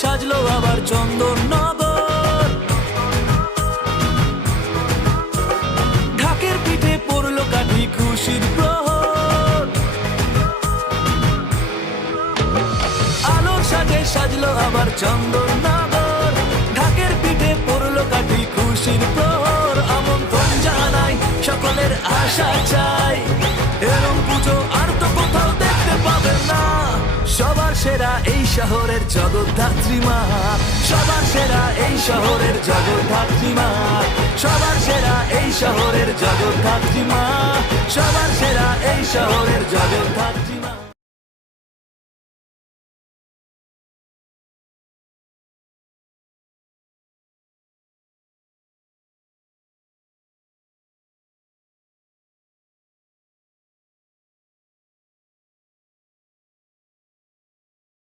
সাজলো আবার চন্দননগর। ঢাকের পিঠে পড়লো কাঠি খুশির প্রহর। আলোর সাজে সাজলো আবার চন্দননগর। ঢাকের পিঠে পড়লো কাঠি খুশির প্রহর। আমন্ত্রণ জানাই সকলের আশা চাই, এরম পুজো আর তো কোথাও দেখতে পাবেন না। সবার সেরা এই শহরের জগদ্ধাত্রী মা, সবার সেরা এই শহরের জগদ্ধাত্রী মা, সবার সেরা এই শহরের জগদ্ধাত্রী মা, সবার সেরা এই শহরের জগদ্ধাত্রী।